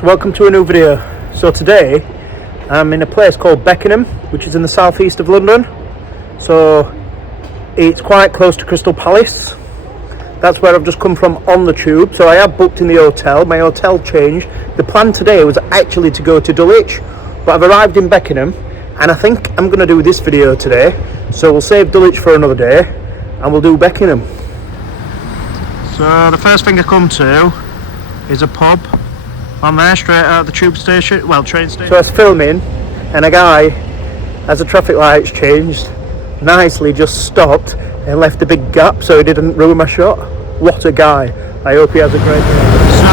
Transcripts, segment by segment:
So welcome to a new video. So today I'm in a place called Beckenham, which is in the southeast of London. So it's quite close to Crystal Palace. That's where I've just come from on the tube. So I have booked in the hotel. My hotel changed. The plan today was actually to go to Dulwich, but I've arrived in Beckenham and I think I'm going to do this video today. So we'll save Dulwich for another day and we'll do Beckenham. So the first thing I come to is a pub on there, straight out of the tube station, well, train station. So I was filming and a guy, as the traffic lights changed, nicely just stopped and left a big gap so he didn't ruin my shot. What a guy. I hope he has a great day. So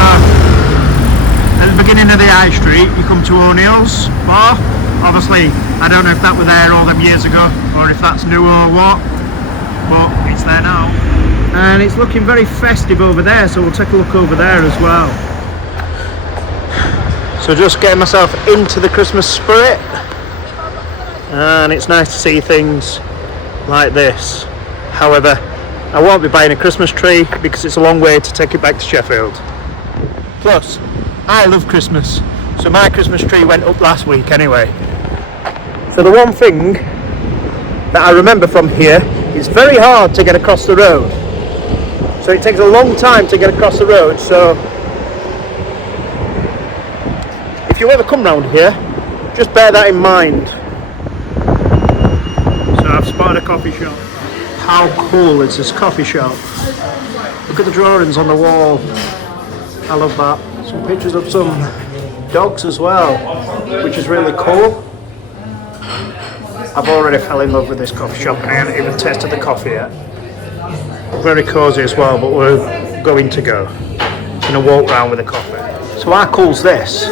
at the beginning of the high street you come to O'Neill's bar. Obviously I don't know if that were there all them years ago or if that's new or what, but it's there now. And it's looking very festive over there, so we'll take a look over there as well. So just getting myself into the Christmas spirit, and it's nice to see things like this. However, I won't be buying a Christmas tree because it's a long way to take it back to Sheffield. Plus, I love Christmas, so my Christmas tree went up last week anyway. So the one thing that I remember from here, it's very hard to get across the road. So it takes a long time to get across the road, so if you ever come round here, just bear that in mind. So I've spotted a coffee shop. How cool is this coffee shop? Look at the drawings on the wall. I love that. Some pictures of some dogs as well, which is really cool. I've already fell in love with this coffee shop and I haven't even tasted the coffee yet. Very cosy as well, but we're going to go. Gonna walk around with a coffee. So how cool's this?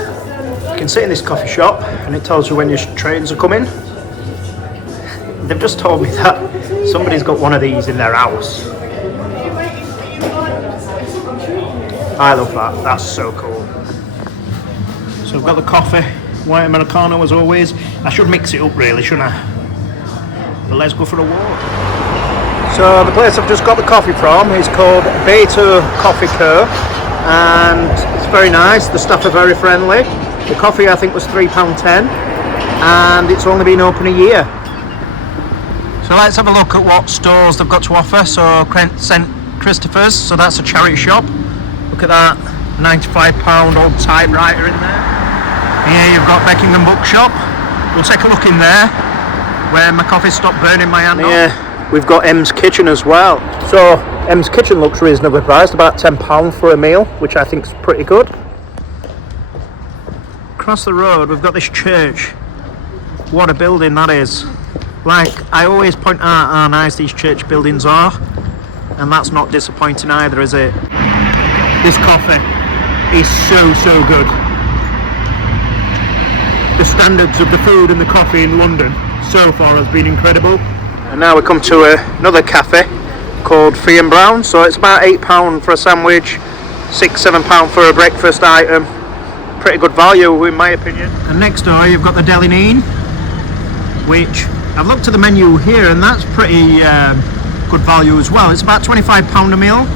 You can sit in this coffee shop and it tells you when your trains are coming. They've just told me that somebody's got one of these in their house. I love that, that's so cool. So I've got the coffee, white Americano as always. I should mix it up really, shouldn't I? But let's go for a walk. So the place I've just got the coffee from is called Beto Coffee Co. And it's very nice, the staff are very friendly. The coffee I think was £3.10 and it's only been open a year. So let's have a look at what stores they've got to offer. So St Christopher's, so that's a charity shop. Look at that, £95 old typewriter in there. Here you've got Beckenham Bookshop. We'll take a look in there where my coffee stopped burning my hand off. We've got M's Kitchen as well. So M's Kitchen looks reasonably priced, about £10 for a meal, which I think is pretty good. Across the road we've got this church. What a building that is. Like, I always point out how nice these church buildings are, and that's not disappointing either, is it? This coffee is so good. The standards of the food and the coffee in London so far has been incredible. And now we come to another cafe called Fee and Brown. So it's about £8 for a sandwich, £6-7 for a breakfast item. Pretty good value in my opinion. And next door you've got the Deli Neen, which I've looked at the menu here and that's pretty good value as well. It's about £25 a meal,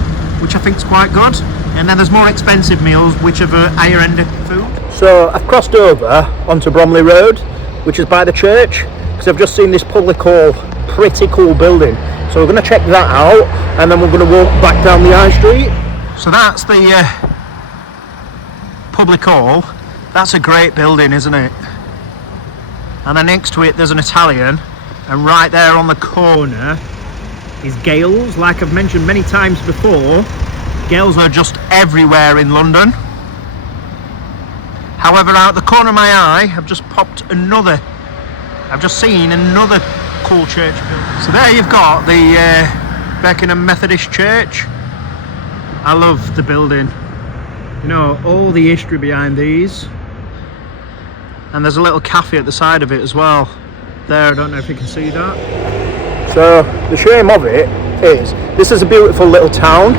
which I think is quite good. And then there's more expensive meals which have a higher end of food. So I've crossed over onto Bromley Road, which is by the church, because I've just seen this public hall. Pretty cool building, so we're going to check that out and then we're going to walk back down the high street. So that's the public hall. That's a great building, isn't it? And then next to it there's an Italian, and right there on the corner is Gales. Like I've mentioned many times before, Gales are just everywhere in London. However, out the corner of my eye I've just seen another cool church building. So there you've got the Beckenham Methodist Church. I love the building. You know, all the history behind these. And there's a little cafe at the side of it as well. There, I don't know if you can see that. So the shame of it is, this is a beautiful little town,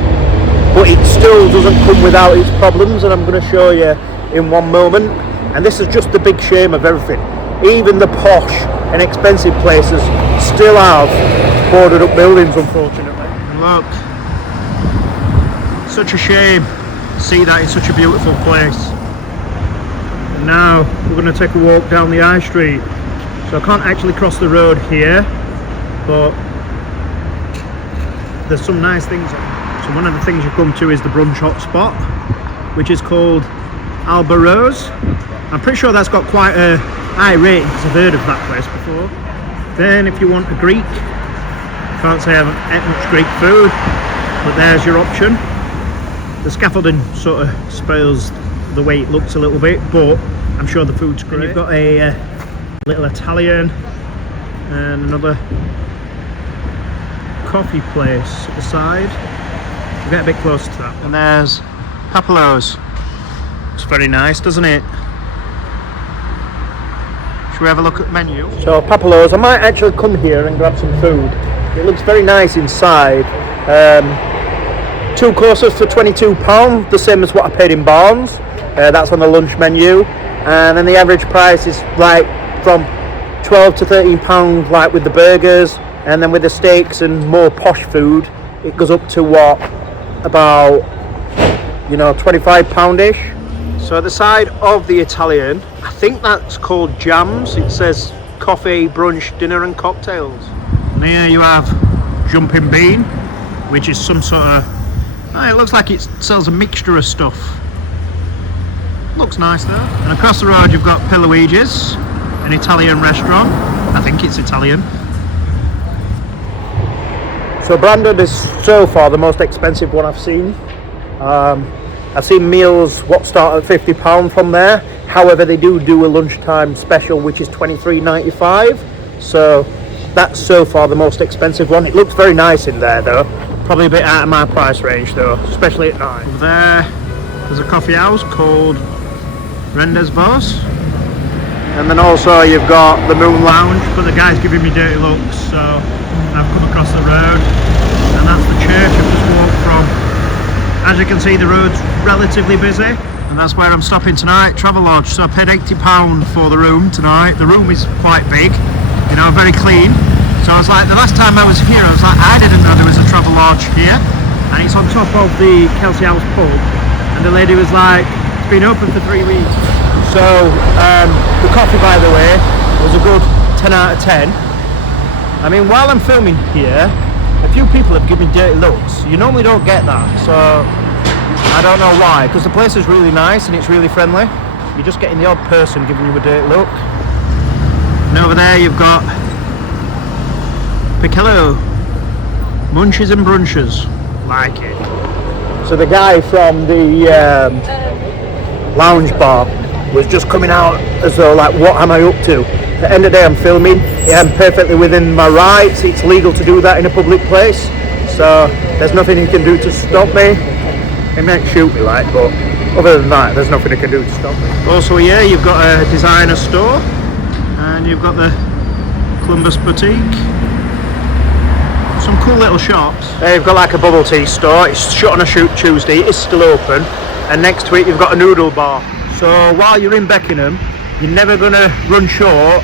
but it still doesn't come without its problems, and I'm going to show you in one moment. And this is just the big shame of everything. Even the posh and expensive places still have boarded up buildings, unfortunately. And look, such a shame to see that in such a beautiful place. Now we're going to take a walk down the high street. So I can't actually cross the road here, but there's some nice things. So one of the things you come to is the brunch hotspot, which is called Alba Rose. I'm pretty sure that's got quite a high rating because I've heard of that place before. Then if you want a Greek, can't say I haven't ate much Greek food, but there's your option. The scaffolding sort of spoils the way it looks a little bit, but I'm sure the food's great. And you've got a little Italian and another coffee place at the side. We'll get a bit closer to that. And there's Papalo's. It's very nice, doesn't it? Should we have a look at the menu? So Papalo's, I might actually come here and grab some food. It looks very nice inside. 2 courses for £22, the same as what I paid in Barnes. That's on the lunch menu, and then the average price is like from £12 to £13, like with the burgers, and then with the steaks and more posh food, it goes up to what, about, you know, £25-ish. So at the side of the Italian, I think that's called Jams. It says coffee, brunch, dinner and cocktails. And here you have Jumping Bean, which is some sort of, it looks like it sells a mixture of stuff. Looks nice though. And across the road you've got Piluigi's, an Italian restaurant. I think it's Italian. So Brandon is so far the most expensive one I've seen. I've seen meals what start at £50 from there. However, they do a lunchtime special which is £23.95. So that's so far the most expensive one. It looks very nice in there though. Probably a bit out of my price range though, especially at night. Over there's a coffee house called Rendes Boss. And then also you've got the Moon Lounge, but the guy's giving me dirty looks, so I've come across the road, and that's the church I've just walked from. As you can see, the road's relatively busy, and that's where I'm stopping tonight, Travelodge. So I paid £80 for the room tonight. The room is quite big, you know, very clean. So I was like, the last time I was here, I was like, I didn't know there was a Travelodge here, and it's on top of the Kelsey House pub, and the lady was like, it's been open for 3 weeks. So the coffee, by the way, was a good 10 out of 10. I mean, while I'm filming here, a few people have given me dirty looks. You normally don't get that, so I don't know why, because the place is really nice and it's really friendly. You're just getting the odd person giving you a dirty look. And over there you've got Pichello, munches and brunches, like it. So the guy from the lounge bar was just coming out as though like, what am I up to? At the end of the day I'm filming, I'm perfectly within my rights, it's legal to do that in a public place, so there's nothing he can do to stop me. He might shoot me like, but other than that there's nothing he can do to stop me. Also here you've got a designer store, and you've got the Columbus Boutique. Some cool little shops. There you've got like a bubble tea store, it's shut on a shoot Tuesday, it's still open, and next to it you've got a noodle bar. So while you're in Beckenham, you're never going to run short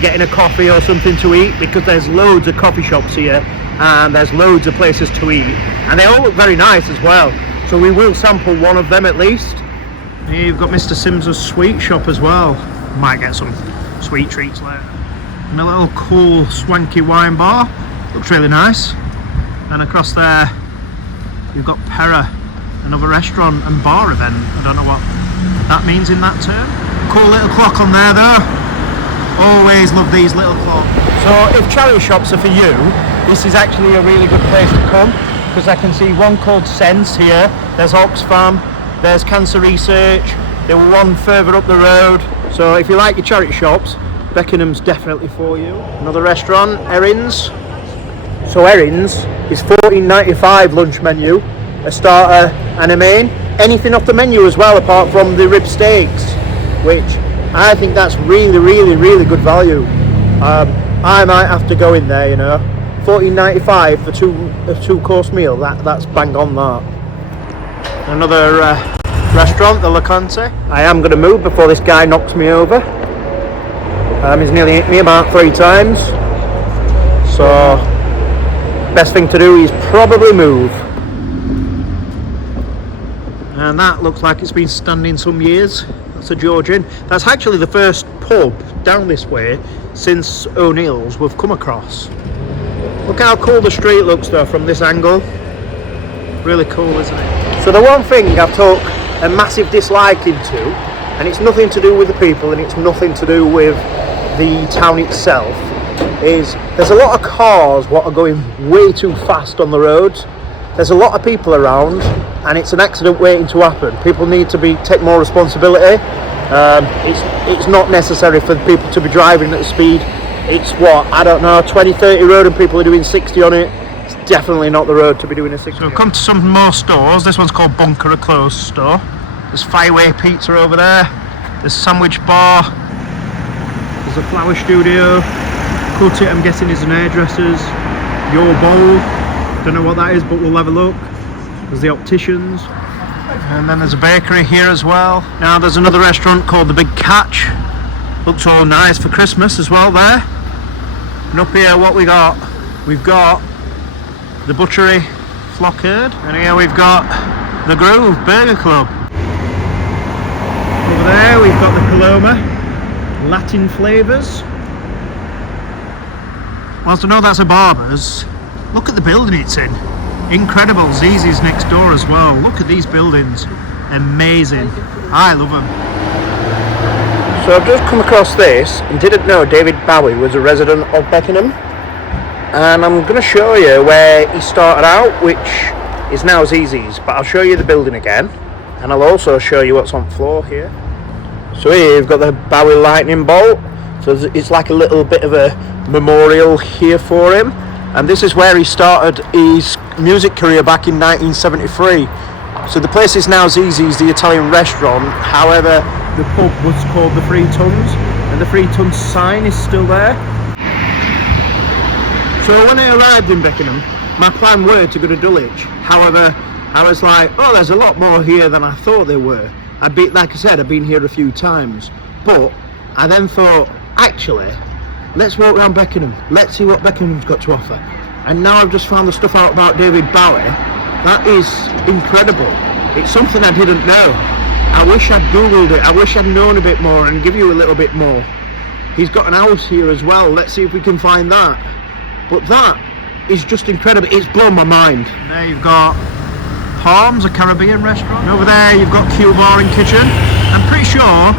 getting a coffee or something to eat, because there's loads of coffee shops here and there's loads of places to eat, and they all look very nice as well. So we will sample one of them at least. Here you've got Mr. Sims's sweet shop as well. Might get some sweet treats later. And a little cool swanky wine bar. Looks really nice. And across there you've got Pera, another restaurant and bar event. I don't know what that means in that term. Cool little clock on there though. Always love these little clocks. So if charity shops are for you, this is actually a really good place to come, because I can see one called Sense here, there's Oxfam, there's Cancer Research, there were one further up the road. So if you like your charity shops, Beckenham's definitely for you. Another restaurant, Erin's. So Erin's is £14.95 lunch menu, a starter and a main. Anything off the menu as well apart from the rib steaks, which I think that's really good value. I might have to go in there, you know. £14.95 for a two-course meal, that's bang on that. Another restaurant, the Lacante. I am going to move before this guy knocks me over. He's nearly hit me about 3 times, so best thing to do is probably move. And that looks like it's been standing some years. That's a George Inn. That's actually the first pub down this way since O'Neill's we've come across. Look how cool the street looks though from this angle. Really cool, isn't it? So the one thing I've took a massive disliking to, and it's nothing to do with the people and it's nothing to do with the town itself, is there's a lot of cars what are going way too fast on the roads. There's a lot of people around and it's an accident waiting to happen. People need to take more responsibility. It's not necessary for people to be driving at the speed. It's what, I don't know, 20-30 road and people are doing 60 on it. It's definitely not the road to be doing a 60. So we've come to some more stores. This one's called Bunker, a closed store. There's Fireway Pizza over there. There's Sandwich Bar. There's a flower studio. Cut It, I'm guessing, is an hairdresser's. Your Bowl, don't know what that is, but we'll have a look. There's the opticians. And then there's a bakery here as well. Now there's another restaurant called The Big Catch. Looks all nice for Christmas as well there. And up here what we got? We've got the Butchery Flock Herd. And here we've got the Groove Burger Club. Over there we've got the Paloma Latin flavours. Whilst I know that's a barber's, look at the building it's in. Incredible. Zizi's next door as well. Look at these buildings. Amazing. I love them. So I've just come across this and didn't know David Bowie was a resident of Beckenham. And I'm going to show you where he started out, which is now Zizi's. But I'll show you the building again. And I'll also show you what's on floor here. So here you've got the Bowie lightning bolt. So it's like a little bit of a memorial here for him. And this is where he started his music career back in 1973. So the place is now Zizi's, the Italian restaurant. However, the pub was called the Three Tons, and the Three Tons sign is still there. So when I arrived in Beckenham, my plan were to go to Dulwich. However, I was like, oh, there's a lot more here than I thought there were. Like I said, I've been here a few times. But I then thought, actually, let's walk around Beckenham. Let's see what Beckenham's got to offer. And now I've just found the stuff out about David Bowie. That is incredible. It's something I didn't know. I wish I'd Googled it. I wish I'd known a bit more and give you a little bit more. He's got an house here as well. Let's see if we can find that. But that is just incredible. It's blown my mind. There you've got Palms, a Caribbean restaurant. And over there you've got Q Bar and Kitchen. I'm pretty sure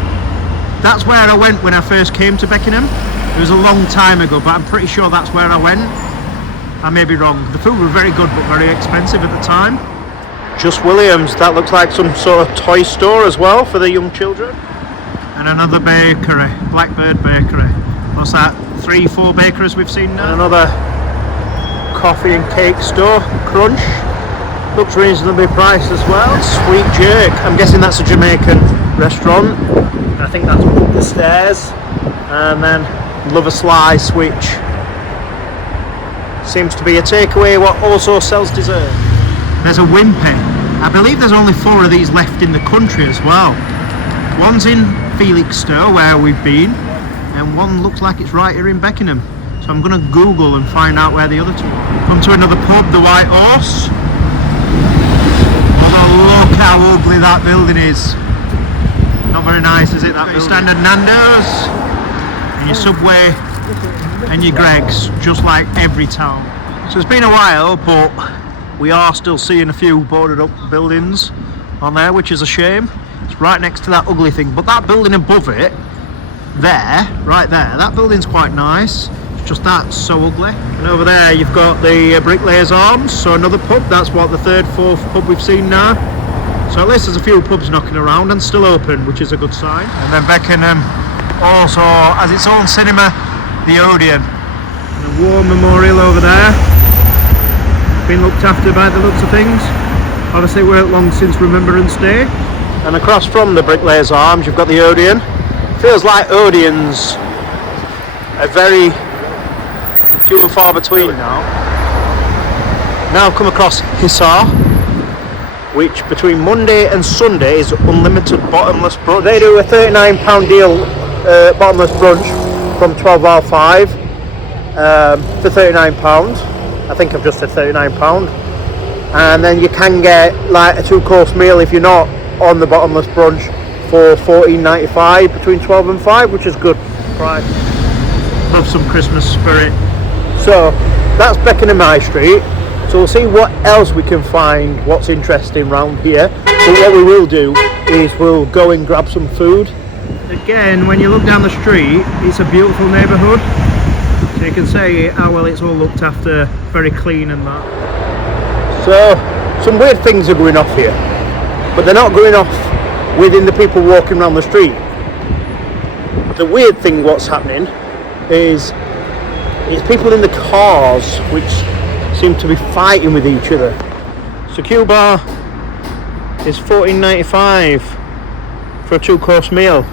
that's where I went when I first came to Beckenham. It was a long time ago, but I'm pretty sure that's where I went. I may be wrong. The food was very good, but very expensive at the time. Just Williams, that looks like some sort of toy store as well for the young children. And another bakery, Blackbird Bakery. What's that? 3-4 bakeries we've seen now. And another coffee and cake store, Crunch. Looks reasonably priced as well. Sweet Jerk, I'm guessing that's a Jamaican restaurant. I think that's up the stairs. And then Love a Slice, which seems to be a takeaway what also sells dessert. There's a Wimpy. I believe there's only 4 of these left in the country as well. One's in Felixstowe where we've been, and one looks like it's right here in Beckenham. So I'm going to Google and find out where the other 2 are. Come to another pub, the White Horse. Although look how ugly that building is. Not very nice, is it? That building. Standard Nando's and your Subway and your Greggs, just like every town. So it's been a while, but we are still seeing a few boarded up buildings on there, which is a shame. It's right next to that ugly thing, but that building above it, there, right there, that building's quite nice. It's just that's so ugly. And over there you've got the Bricklayers Arms, so another pub. That's what, the 3rd, 4th pub we've seen now. So at least there's a few pubs knocking around and still open, which is a good sign. And then Beckenham also has its own cinema, the Odeon. And a war memorial over there. Been looked after by the looks of things. Obviously it weren't long since Remembrance Day. And across from the Bricklayers Arms you've got the Odeon. Feels like Odeons are very few and far between now. Now I've come across Hisar, which between Monday and Sunday is unlimited bottomless brunch. They do a £39 deal, bottomless brunch from 12:05 for £39. I think I've just said £39. And then you can get like a 2-course meal if you're not on the bottomless brunch for £14.95 between 12 and 5, which is good price. Love some Christmas spirit. So that's Beckenham High Street. So we'll see what else we can find, what's interesting around here. But what we will do is we'll go and grab some food. Again, when you look down the street, it's a beautiful neighbourhood. So you can say how well it's all looked after, very clean and that. So some weird things are going off here, but they're not going off within the people walking around the street. The weird thing what's happening is it's people in the cars which seem to be fighting with each other. So Q-Bar is £14.95 for a 2-course meal.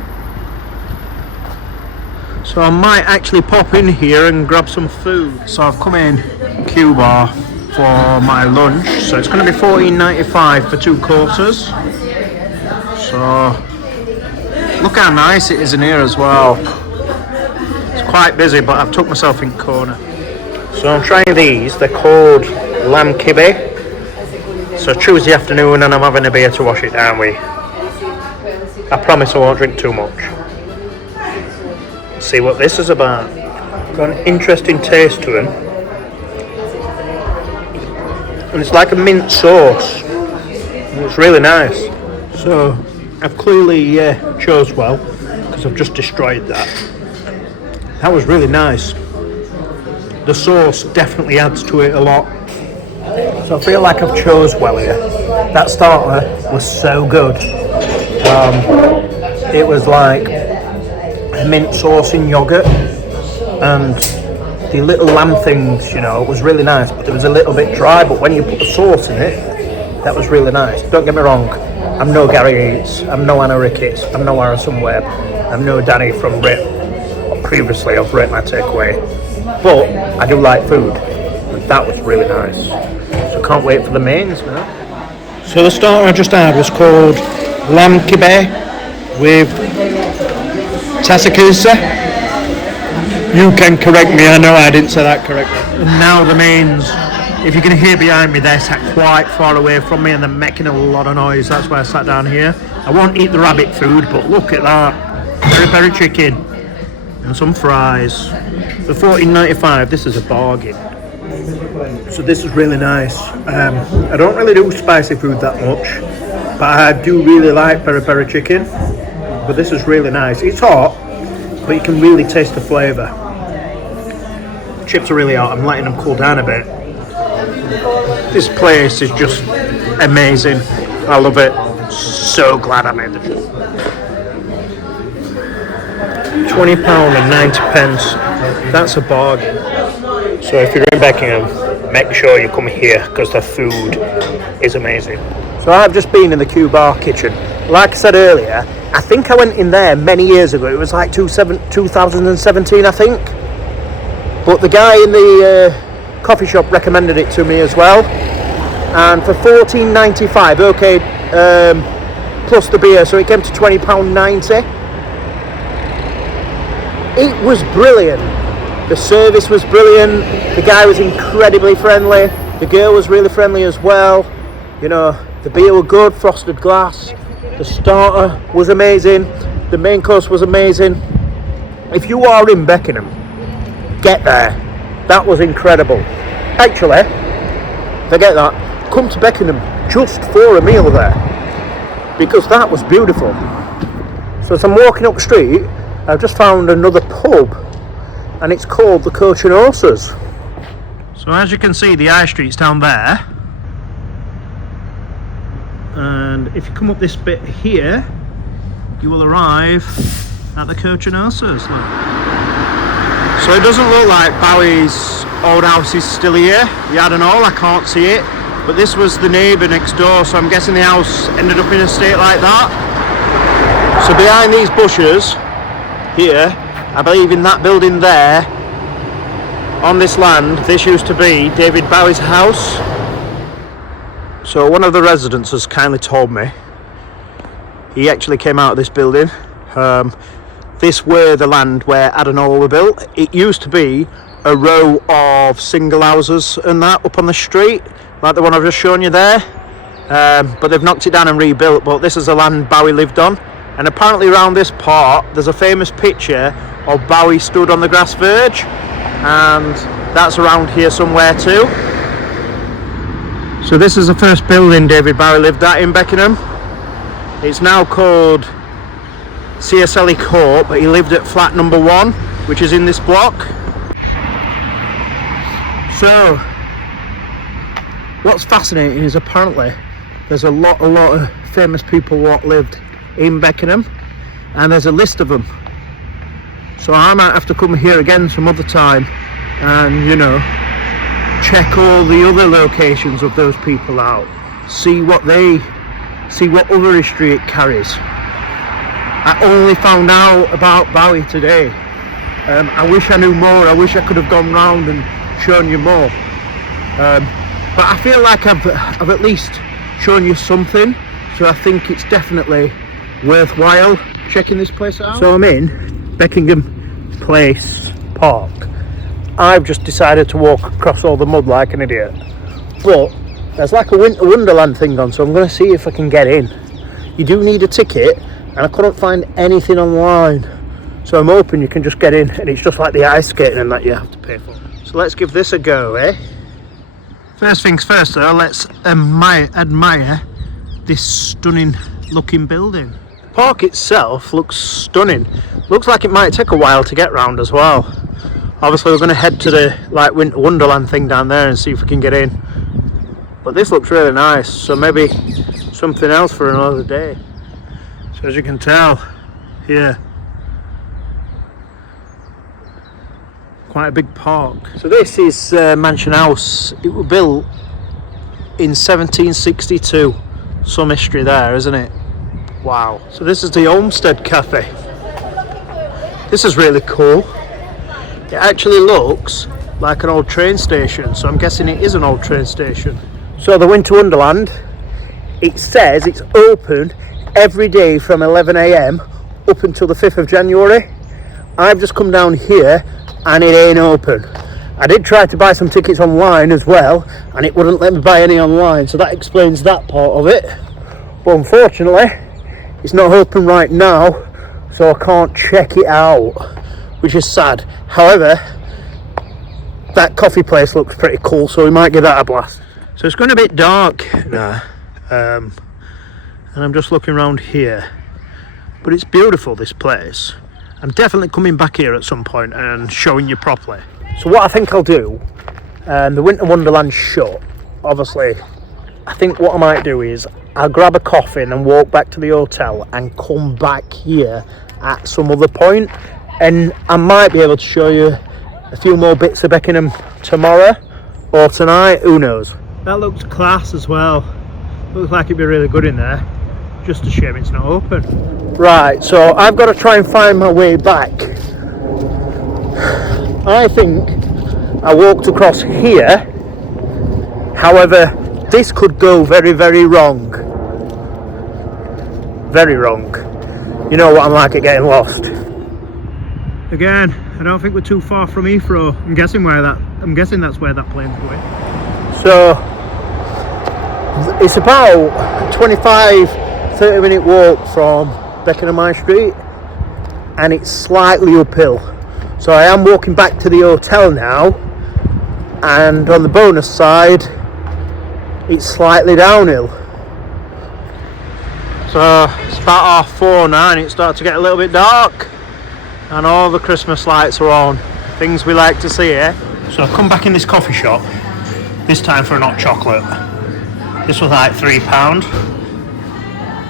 So I might actually pop in here and grab some food. So I've come in Q-Bar for my lunch. So it's going to be £14.95 for 2 courses. So look how nice it is in here as well. It's quite busy, but I've tucked myself in corner. So I'm trying these. They're called lamb kibbe. So Tuesday afternoon, and I'm having a beer to wash it down with. I promise I won't drink too much. See what this is about. Got an interesting taste to them, and it's like a mint sauce. It's really nice. So I've clearly chose well, because I've just destroyed that. That was really nice. The sauce definitely adds to it a lot. So I feel like I've chose well here. That starter was so good. It was like mint sauce in yogurt, and the little lamb things, you know, it was really nice, but it was a little bit dry. But when you put the sauce in it, that was really nice. Don't get me wrong, I'm no Gary Eats, I'm no Anna Ricketts, I'm no Harrison Webb, I'm no Danny from Rip. Previously I've Rip my takeaway, but I do like food, and that was really nice. So can't wait for the mains now. So the starter I just had was called lamb kibbe with tassakusa. You can correct me, I know I didn't say that correctly. And now the mains. If you can hear behind me, they're sat quite far away from me and they're making a lot of noise. That's why I sat down here. I won't eat the rabbit food, but look at that. Peri-peri chicken and some fries. For £14.95, this is a bargain. So this is really nice. I don't really do spicy food that much, but I do really like peri-peri chicken. But this is really nice. It's hot, but you can really taste the flavour. Chips are really hot. I'm letting them cool down a bit. This place is just amazing. I love it. So glad I made the trip. £20.90. That's a bargain. So if you're in Beckenham, make sure you come here because the food is amazing. So I've just been in the Q-Bar kitchen. Like I said earlier, I think I went in there many years ago. It was like 2017, I think. But the guy in the coffee shop recommended it to me as well. And for £14.95, okay, plus the beer, so it came to £20.90. It was brilliant. The service was brilliant. The guy was incredibly friendly. The girl was really friendly as well. You know, the beer was good, frosted glass. The starter was amazing. The main course was amazing. If you are in Beckenham, get there. That was incredible. Actually, forget that. Come to Beckenham just for a meal there, because that was beautiful. So as I'm walking up the street, I've just found another pub, and it's called the Coach and Horses. So as you can see, the high street's down there, and if you come up this bit here, you will arrive at the Coach and Horses. Look. So it doesn't look like Bowie's old house is still here. Yeah, I don't know, I can't see it. But this was the neighbour next door, so I'm guessing the house ended up in a state like that. So behind these bushes here, I believe in that building there, on this land, this used to be David Bowie's house. So one of the residents has kindly told me he actually came out of this building. This were the land where Adenauer were built. It used to be a row of single houses and that up on the street, like the one I've just shown you there, but they've knocked it down and rebuilt. But this is the land Bowie lived on, And apparently around this part there's a famous picture of Bowie stood on the grass verge, and that's around here somewhere too. So this is the first building David Bowie lived at in Beckenham. It's now called CSLE Court, but he lived at flat number 1, which is in this block. So what's fascinating is apparently there's a lot of famous people what lived in Beckenham, and there's a list of them. So I might have to come here again some other time and, you know, check all the other locations of those people out, see what other history it carries. I only found out about Bowie today. I wish I knew more. I wish I could have gone round and shown you more. But I feel like I've at least shown you something, so I think it's definitely worthwhile checking this place out. So I'm in Beckenham Place Park. I've just decided to walk across all the mud like an idiot, but there's like a winter wonderland thing on, so I'm going to see if I can get in. You do need a ticket, and I couldn't find anything online, so I'm hoping you can just get in, and it's just like the ice skating and that you have to pay for. So let's give this a go, eh? First things first though, let's admire this stunning looking building. The park itself looks stunning. Looks like it might take a while to get round as well. Obviously we're going to head to the like winter wonderland thing down there and see if we can get in. But this looks really nice, so maybe something else for another day. So as you can tell here, quite a big park. So this is Mansion House. It was built in 1762. Some history there, isn't it? Wow. So this is the Olmsted Cafe. This is really cool. It actually looks like an old train station, so I'm guessing it is an old train station. So the Winter Wonderland, it says it's open every day from 11 AM up until the 5th of January. I've just come down here and it ain't open. I did try to buy some tickets online as well, and it wouldn't let me buy any online, so that explains that part of it. But unfortunately it's not open right now, so I can't check it out, which is sad. However, that coffee place looks pretty cool, so we might give that a blast. So it's going a bit dark now, and I'm just looking around here, but it's beautiful, this place. I'm definitely coming back here at some point and showing you properly. So what I think I'll do, the Winter Wonderland's shut, obviously. I think what I might do is I'll grab a coffee and walk back to the hotel and come back here at some other point, and I might be able to show you a few more bits of Beckenham tomorrow or tonight, who knows. That looks class as well. Looks like it'd be really good in there. Just a shame it's not open. Right, so I've got to try and find my way back. I think I walked across here. However, this could go very, very wrong. Very wrong. You know what I'm like at getting lost. Again, I don't think we're too far from Heathrow. I'm guessing that's where that plane's going. So it's about 25-30 minute walk from Beckenham High Street, and it's slightly uphill. So I am walking back to the hotel now, and on the bonus side it's slightly downhill. So it's about 4:30 now, and it's starting to get a little bit dark, and all the Christmas lights are on. Things we like to see, eh? So I've come back in this coffee shop, this time for an hot chocolate. This was like £3,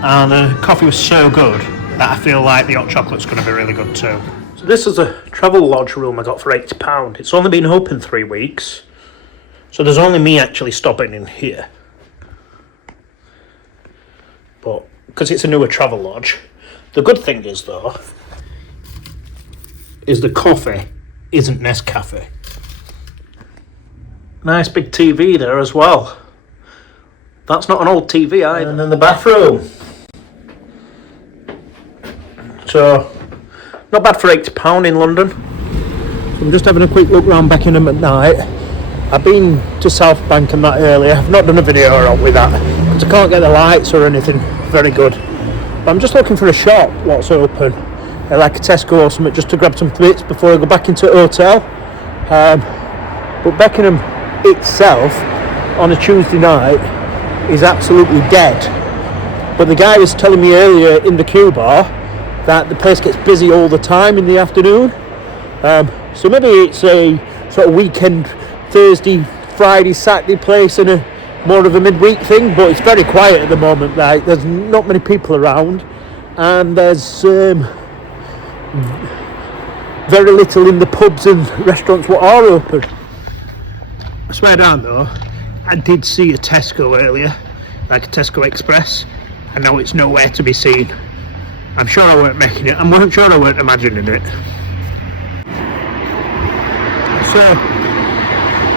and the coffee was so good that I feel like the hot chocolate's going to be really good too. So this is a travel lodge room I got for £80. It's only been open 3 weeks, so there's only me actually stopping in here. But because it's a newer travel lodge, the good thing is though, is the coffee isn't Nescafe. Nice big TV there as well. That's not an old TV either. And then the bathroom. So, not bad for £80 in London. So I'm just having a quick look around Beckenham at night. I've been to South Bank and that earlier. I've not done a video with that because I can't get the lights or anything very good. But I'm just looking for a shop what's open, like a Tesco or something, just to grab some bits before I go back into the hotel. But Beckenham itself on a Tuesday night is absolutely dead. But the guy was telling me earlier in the Q bar that the place gets busy all the time in the afternoon. So maybe it's a sort of weekend, Thursday, Friday, Saturday place and a more of a midweek thing, but it's very quiet at the moment. Like, there's not many people around, and there's very little in the pubs and restaurants what are open. I swear down though, I did see a Tesco earlier, like a Tesco Express, and now it's nowhere to be seen. I'm sure I weren't making it, I'm sure I weren't imagining it. So,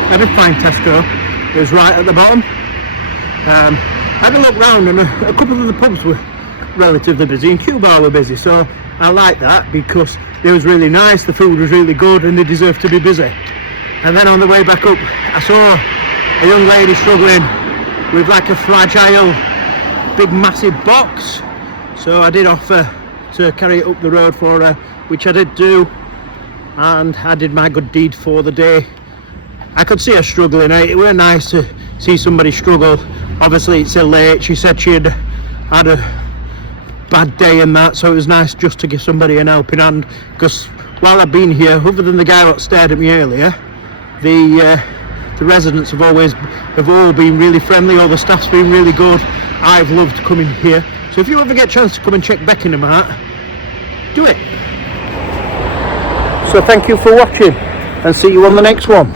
I did find Tesco, it was right at the bottom. I had a look round and a couple of the pubs were relatively busy and Q bar were busy, so I like that because it was really nice, the food was really good and they deserved to be busy. And then on the way back up I saw a young lady struggling with like a fragile big massive box, so I did offer to carry it up the road for her, which I did do, and I did my good deed for the day. I could see her struggling. It were nice to see somebody struggle. Obviously it's still late, she said she had had a bad day and that, so it was nice just to give somebody an helping hand, because while I've been here, other than the guy that stared at me earlier, the residents have all been really friendly, all the staff's been really good. I've loved coming here, so if you ever get a chance to come and check Beckenham out, do it. So thank you for watching and see you on the next one.